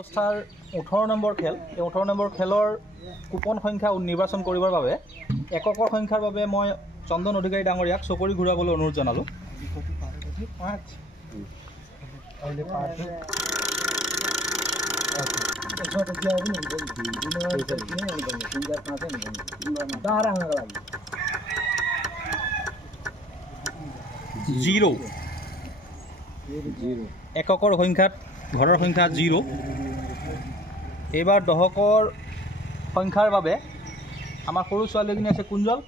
অৱস্থাৰ 18 নম্বৰ খেল এই 18 নম্বৰ খেলৰ কুপন সংখ্যা নিৰ্বাচন কৰিবৰ বাবে এককৰ সংখ্যাৰ বাবে মই চন্দন অধিকাৰী ডাঙৰীয়াক চকৰি ঘূৰাবলৈ অনুৰোধ জনালোঁ। জিৰ' এককৰ সংখ্যাত ঘৰৰ সংখ্যা 0। এইবাৰ দহকৰ সংখ্যাৰ বাবে আমাৰ সৰু ছোৱালীজনী আছে কুঞ্জল,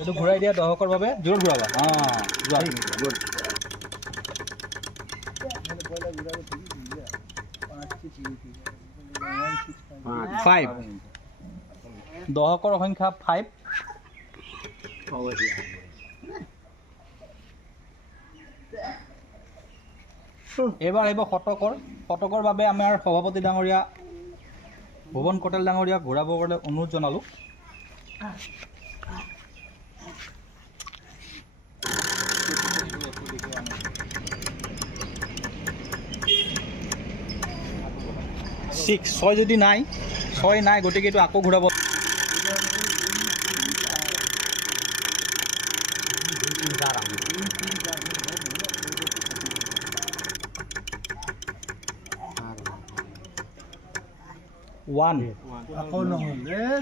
এইটো ঘূৰাই দিয়া দহকৰ বাবে জোৰত ঘূৰাবা। ফাইভ দহকৰ সংখ্যা 5। এইবাৰ আহিব শতকৰ বাবে আমাৰ সভাপতি ডাঙৰীয়া ভুৱন কটেল ডাঙৰীয়াক ঘূৰাবলৈ অনুৰোধ জনালোঁ। ছয় যদি নাই, 6 নাই, গতিকে এইটো আকৌ ঘূৰাব।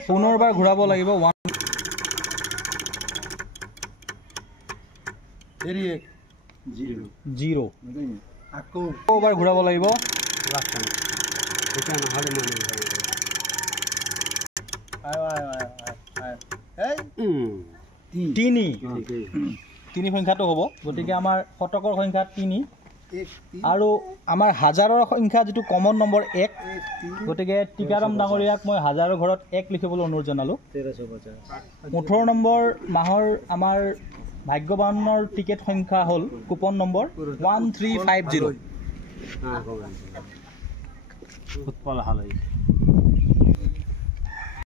পুনৰবাৰ ঘূৰাব লাগিব। 0 আকৌ এবাৰ ঘূৰাব লাগিব। 3 সংখ্যাটো হ'ব, গতিকে আমাৰ শতকৰ সংখ্যা 3 আৰু আমাৰ হাজাৰৰ সংখ্যা যিটো কমন নম্বৰ 1, গতিকে টিকাৰাম ডাঙৰীয়াক মই হাজাৰৰ ঘৰত 1 লিখিবলৈ অনুৰোধ জনালোঁ। 18 নম্বৰ মাহৰ আমাৰ ভাগ্যৱানৰ টিকেট সংখ্যা হ'ল কুপন নম্বৰ 1350।